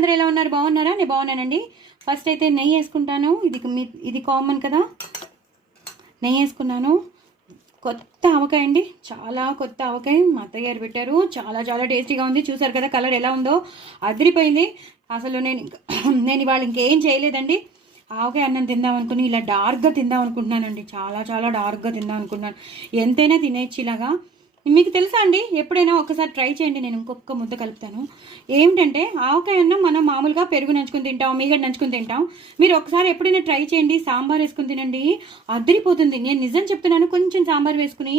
అందరూ ఎలా ఉన్నారు? బాగున్నారా? నేను బాగున్నానండి. ఫస్ట్ అయితే నెయ్యి వేసుకుంటాను. ఇది కామన్ కదా. నెయ్యి వేసుకున్నాను. కొత్త ఆవకాయ అండి, చాలా కొత్త ఆవకాయ మా అత్తయ్య గారు పెట్టారు. చాలా చాలా టేస్టీగా ఉంది. చూసారు కదా కలర్ ఎలా ఉందో, అదిరిపోయింది. అసలు నేను ఇవాళ ఇంకేం చేయలేదండి. ఆవకాయ అన్నం తిందాం అనుకుని ఇలా డార్క్గా తిందాం అనుకుంటున్నానండి. చాలా చాలా డార్క్గా తిందాం అనుకుంటున్నాను. ఎంతైనా తినేచ్చు ఇలాగా. మీకు తెలుసా అండి, ఎప్పుడైనా ఒకసారి ట్రై చేయండి. నేను ఇంకొక ముద్ద కలుపుతాను. ఏమిటంటే ఆవకాయ అన్నం మనం మామూలుగా పెరుగు నంచుకుని తింటాం, మీగడ నంచుకుని తింటాం. మీరు ఒకసారి ఎప్పుడైనా ట్రై చేయండి, సాంబార్ వేసుకుని తినండి, అదిరిపోతుంది. నేను నిజం చెప్తున్నాను. కొంచెం సాంబార్ వేసుకుని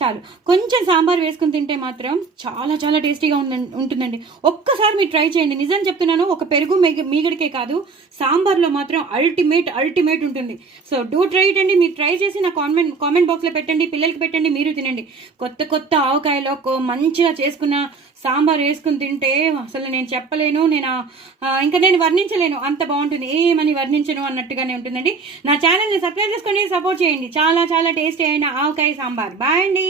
చాలు, కొంచెం సాంబార్ వేసుకుని తింటే మాత్రం చాలా చాలా టేస్టీగా ఉంటుందండి. ఒక్కసారి మీరు ట్రై చేయండి. నిజం చెప్తున్నాను. ఒక పెరుగు మీగడికే కాదు, సాంబార్లో మాత్రం అల్టిమేట్ ఉంటుంది. సో డూ ట్రై ఇట్ అండి. మీరు ట్రై చేసి నా కామెంట్ బాక్స్లో పెట్టండి, పిల్లలకి పెట్టండి, మీరు తినండి. కొత్త ఆవకాయలో మంచిగా చేసుకున్న సాంబార్ వేసుకుని తింటే అసలు నేను చెప్పలేను, ఇంకా నేను వర్ణించలేను, అంత బాగుంటుంది. ఏమని వర్ణించను అన్నట్టుగానే ఉంటుందండి. నా ఛానల్ని సబ్స్క్రైబ్ చేసుకొని సపోర్ట్ చేయండి. చాలా చాలా టేస్టీ అయిన ఆవకాయ సాంబార్. బాయ్ అండి.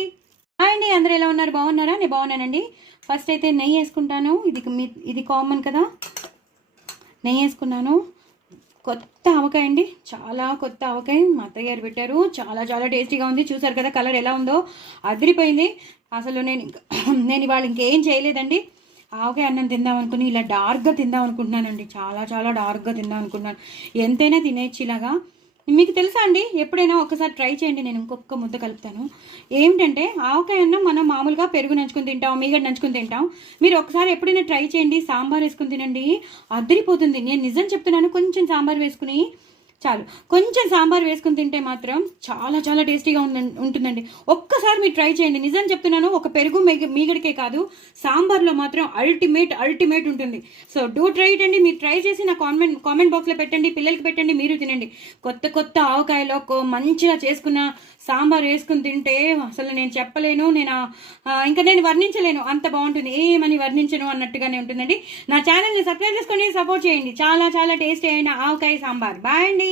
అందరూ ఎలా ఉన్నారు? బాగున్నారా? నేను బాగున్నానండి. ఫస్ట్ అయితే నెయ్యి వేసుకుంటాను. ఇది కామన్ కదా. నెయ్యి వేసుకున్నాను. కొత్త ఆవకాయ అండి, చాలా కొత్త ఆవకాయ మా అత్తయ్య గారు పెట్టారు. చాలా చాలా టేస్టీగా ఉంది. చూసారు కదా కలర్ ఎలా ఉందో, అదిరిపోయింది. అసలు నేను ఇవాళ ఇంకేం చేయలేదండి. ఆవకాయ అన్నం తిందాం అనుకుని ఇలా డార్క్గా తిందాం అనుకుంటున్నానండి. చాలా చాలా డార్క్గా తిందాం అనుకుంటున్నాను. ఎంతైనా తినేచ్చు ఇలాగా. మీకు తెలుసా అండి, ఎప్పుడైనా ఒకసారి ట్రై చేయండి. నేను ఇంకొక ముద్ద కలుపుతాను. ఏమిటంటే ఆవకాయ అన్నం మనం మామూలుగా పెరుగు నంచుకుని తింటాం, మీగడ నంచుకుని తింటాం. మీరు ఒకసారి ఎప్పుడైనా ట్రై చేయండి, సాంబార్ వేసుకుని తినండి, అదిరిపోతుంది. నేను నిజం చెప్తున్నాను. కొంచెం సాంబార్ వేసుకుని చాలు, కొంచెం సాంబార్ వేసుకుని తింటే మాత్రం చాలా చాలా టేస్టీగా ఉంటుందండి. ఒక్కసారి మీరు ట్రై చేయండి. నిజం చెప్తున్నాను. ఒక పెరుగు మీగడికే కాదు, సాంబార్లో మాత్రం అల్టిమేట్ ఉంటుంది. సో డూ ట్రై ఇట్ అండి. మీరు ట్రై చేసి నా కామెంట్ బాక్స్లో పెట్టండి, పిల్లలకి పెట్టండి, మీరు తినండి. కొత్త ఆవకాయలో మంచిగా చేసుకున్న సాంబార్ వేసుకుని తింటే అసలు నేను చెప్పలేను, ఇంకా నేను వర్ణించలేను, అంత బాగుంటుంది. ఏమని వర్ణించను అన్నట్టుగానే ఉంటుందండి. నా ఛానల్ని సబ్స్క్రైబ్ చేసుకొని సపోర్ట్ చేయండి. చాలా చాలా టేస్టీ అయిన ఆవకాయ సాంబార్. బాయ్ అండి.